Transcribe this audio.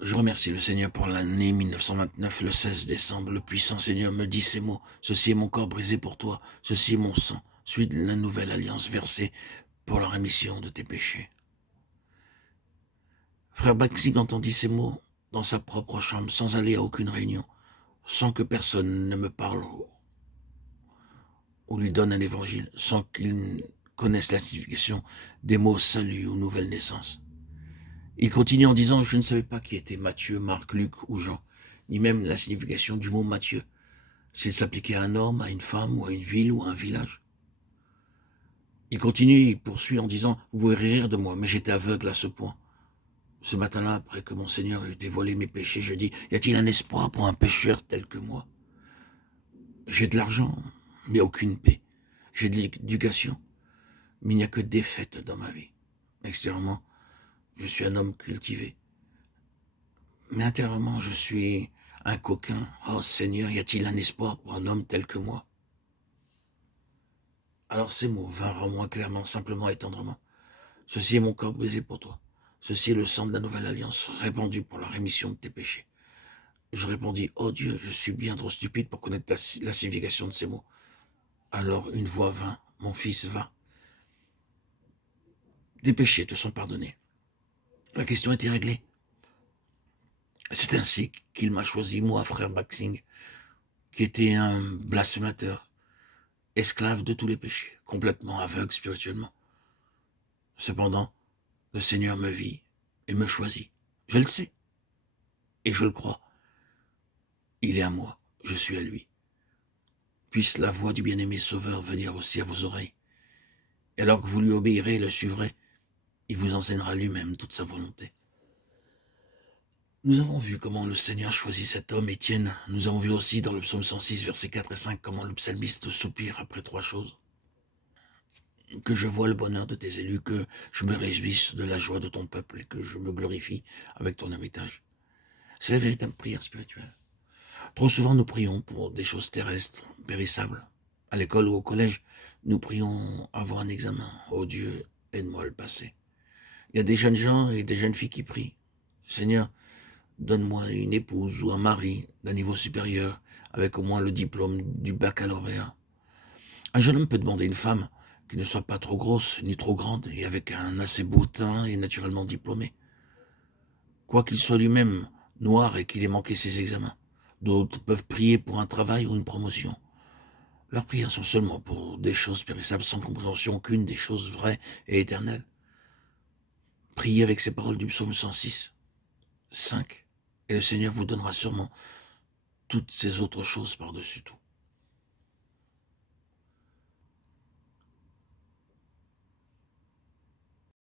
Je remercie le Seigneur pour l'année 1929, le 16 décembre. Le puissant Seigneur me dit ces mots. Ceci est mon corps brisé pour toi. Ceci est mon sang. Celui de la nouvelle alliance versée pour la rémission de tes péchés. Frère Baxi entendit ces mots dans sa propre chambre, sans aller à aucune réunion, sans que personne ne me parle ou lui donne un évangile, sans qu'il connaisse la signification des mots salut ou nouvelle naissance. Il continue en disant, je ne savais pas qui étaient Matthieu, Marc, Luc ou Jean, ni même la signification du mot Matthieu, s'il s'appliquait à un homme, à une femme, ou à une ville, ou à un village. Il continue, il poursuit en disant, vous pouvez rire de moi, mais j'étais aveugle à ce point. Ce matin-là, après que mon Seigneur eut dévoilé mes péchés, je dis, y a-t-il un espoir pour un pécheur tel que moi? J'ai de l'argent, mais aucune paix. J'ai de l'éducation, mais il n'y a que défaite dans ma vie. Extérieurement, je suis un homme cultivé. Mais intérieurement, je suis un coquin. Oh Seigneur, y a-t-il un espoir pour un homme tel que moi? Alors ces mots vinrent en moi clairement, simplement et tendrement. Ceci est mon corps brisé pour toi. Ceci est le sang de la nouvelle alliance, répandu pour la rémission de tes péchés. Je répondis, oh Dieu, je suis bien trop stupide pour connaître la signification de ces mots. Alors une voix vint, mon fils, va. Tes péchés te sont pardonnés. La question était réglée. C'est ainsi qu'il m'a choisi, moi, frère Baxing, qui était un blasphémateur, esclave de tous les péchés, complètement aveugle spirituellement. Cependant, le Seigneur me vit et me choisit. Je le sais et je le crois. Il est à moi, je suis à lui. Puisse la voix du bien-aimé Sauveur venir aussi à vos oreilles. Et alors que vous lui obéirez et le suivrez, il vous enseignera lui-même toute sa volonté. Nous avons vu comment le Seigneur choisit cet homme, Étienne. Nous avons vu aussi dans le psaume 106, versets 4 et 5, comment le psalmiste soupire après trois choses. Que je vois le bonheur de tes élus, que je me réjouisse de la joie de ton peuple et que je me glorifie avec ton héritage. C'est la véritable prière spirituelle. Trop souvent, nous prions pour des choses terrestres, périssables. À l'école ou au collège, nous prions avant un examen. Oh Dieu, aide-moi à le passer. Il y a des jeunes gens et des jeunes filles qui prient. Seigneur, donne-moi une épouse ou un mari d'un niveau supérieur, avec au moins le diplôme du baccalauréat. Un jeune homme peut demander une femme qui ne soit pas trop grosse ni trop grande et avec un assez beau teint et naturellement diplômé. Quoiqu'il soit lui-même noir et qu'il ait manqué ses examens. D'autres peuvent prier pour un travail ou une promotion. Leurs prières sont seulement pour des choses périssables sans compréhension qu'une des choses vraies et éternelles. Priez avec ces paroles du psaume 106, 5, et le Seigneur vous donnera sûrement toutes ces autres choses par-dessus tout.